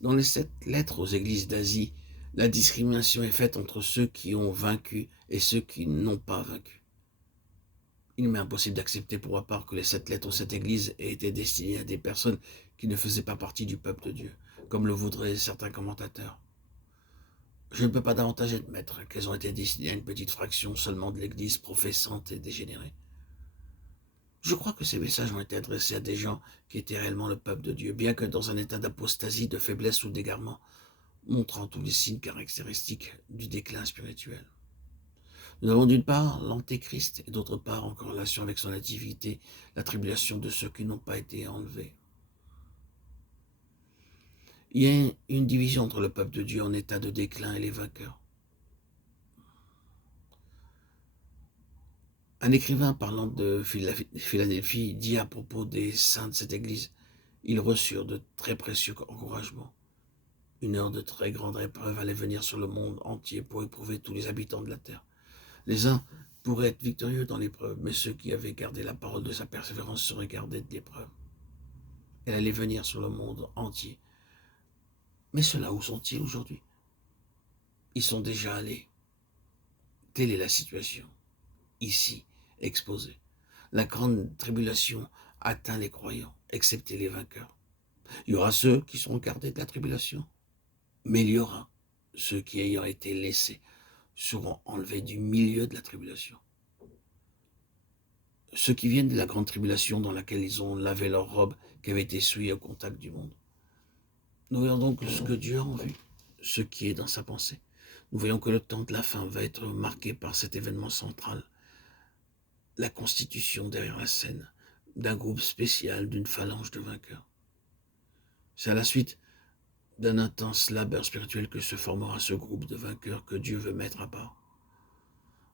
Dans les 7 lettres aux églises d'Asie, la discrimination est faite entre ceux qui ont vaincu et ceux qui n'ont pas vaincu. Il m'est impossible d'accepter pour ma part que les 7 lettres aux 7 églises aient été destinées à des personnes qui ne faisaient pas partie du peuple de Dieu, comme le voudraient certains commentateurs. Je ne peux pas davantage admettre qu'elles ont été destinées à une petite fraction seulement de l'Église professante et dégénérée. Je crois que ces messages ont été adressés à des gens qui étaient réellement le peuple de Dieu, bien que dans un état d'apostasie, de faiblesse ou d'égarement, montrant tous les signes caractéristiques du déclin spirituel. Nous avons d'une part l'Antéchrist et d'autre part, en corrélation avec son activité, la tribulation de ceux qui n'ont pas été enlevés. Il y a une division entre le peuple de Dieu en état de déclin et les vainqueurs. Un écrivain parlant de Philadelphie dit à propos des saints de cette église: ils reçurent de très précieux encouragements. Une heure de très grande épreuve allait venir sur le monde entier pour éprouver tous les habitants de la terre. Les uns pourraient être victorieux dans l'épreuve, mais ceux qui avaient gardé la parole de sa persévérance seraient gardés de l'épreuve. Elle allait venir sur le monde entier. Mais ceux-là, où sont-ils aujourd'hui? Ils sont déjà allés. Telle est la situation, ici, exposée. La grande tribulation atteint les croyants, excepté les vainqueurs. Il y aura ceux qui seront gardés de la tribulation, mais il y aura ceux qui, ayant été laissés, seront enlevés du milieu de la tribulation. Ceux qui viennent de la grande tribulation dans laquelle ils ont lavé leurs robes qui avaient été souillées au contact du monde. Nous voyons donc ce que Dieu a en vue, ce qui est dans sa pensée. Nous voyons que le temps de la fin va être marqué par cet événement central, la constitution derrière la scène d'un groupe spécial, d'une phalange de vainqueurs. C'est à la suite d'un intense labeur spirituel que se formera ce groupe de vainqueurs que Dieu veut mettre à part.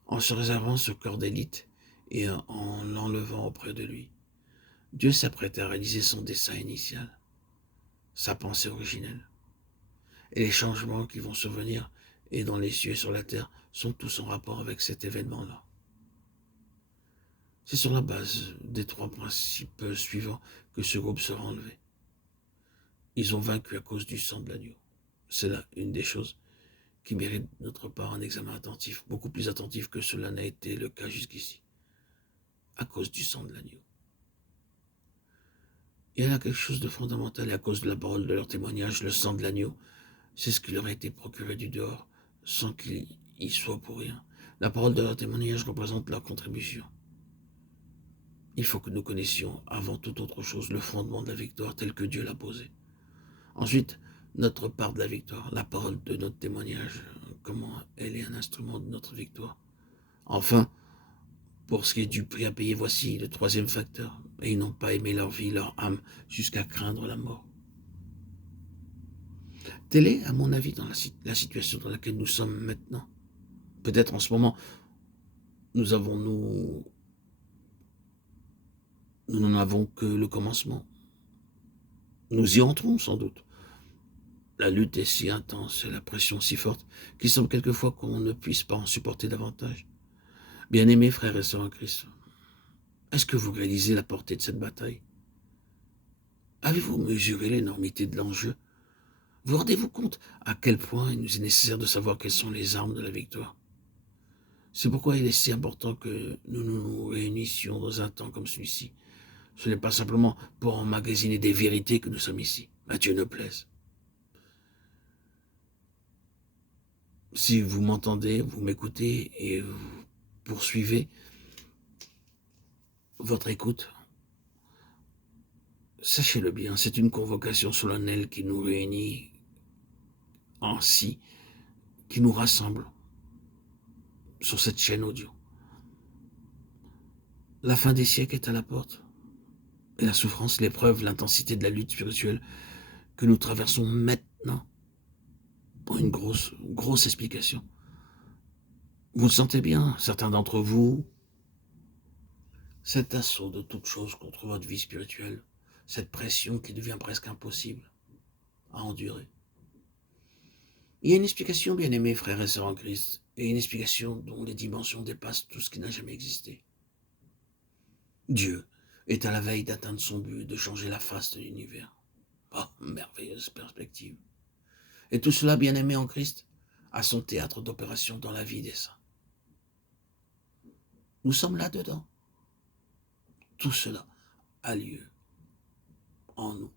En se réservant ce corps d'élite et en l'enlevant auprès de lui, Dieu s'apprête à réaliser son dessein initial, sa pensée originelle. Et les changements qui vont survenir, et dans les cieux et sur la terre, sont tous en rapport avec cet événement-là. C'est sur la base des 3 principes suivants que ce groupe sera enlevé. Ils ont vaincu à cause du sang de l'agneau. C'est là une des choses qui mérite de notre part un examen attentif, beaucoup plus attentif que cela n'a été le cas jusqu'ici, à cause du sang de l'agneau. Il y a là quelque chose de fondamental, et à cause de la parole de leur témoignage, le sang de l'agneau, c'est ce qui leur a été procuré du dehors, sans qu'il y soit pour rien. La parole de leur témoignage représente leur contribution. Il faut que nous connaissions, avant toute autre chose, le fondement de la victoire tel que Dieu l'a posé. Ensuite, notre part de la victoire, la parole de notre témoignage, comment elle est un instrument de notre victoire. Enfin, pour ce qui est du prix à payer, voici le 3e facteur. Et ils n'ont pas aimé leur vie, leur âme, jusqu'à craindre la mort. Telle est, à mon avis, dans la situation dans laquelle nous sommes maintenant. Peut-être en ce moment, nous n'en avons que le commencement. Nous y entrons sans doute. La lutte est si intense et la pression si forte qu'il semble quelquefois qu'on ne puisse pas en supporter davantage. Bien-aimés frères et sœurs en Christ, est-ce que vous réalisez la portée de cette bataille? Avez-vous mesuré l'énormité de l'enjeu? Vous rendez-vous compte à quel point il nous est nécessaire de savoir quelles sont les armes de la victoire? C'est pourquoi il est si important que nous nous réunissions dans un temps comme celui-ci. Ce n'est pas simplement pour emmagasiner des vérités que nous sommes ici. À Dieu ne plaise. Si vous m'entendez, vous m'écoutez et vous poursuivez votre écoute, sachez-le bien, c'est une convocation solennelle qui nous réunit ainsi, qui nous rassemble sur cette chaîne audio. La fin des siècles est à la porte. Et la souffrance, l'épreuve, l'intensité de la lutte spirituelle que nous traversons maintenant ont une grosse explication. Vous le sentez bien, certains d'entre vous, cet assaut de toute chose contre votre vie spirituelle, cette pression qui devient presque impossible à endurer. Il y a une explication, bien-aimés frères et sœurs en Christ, et une explication dont les dimensions dépassent tout ce qui n'a jamais existé. Dieu est à la veille d'atteindre son but, de changer la face de l'univers. Oh, merveilleuse perspective. Et tout cela, bien aimé en Christ, a son théâtre d'opération dans la vie des saints. Nous sommes là-dedans. Tout cela a lieu en nous.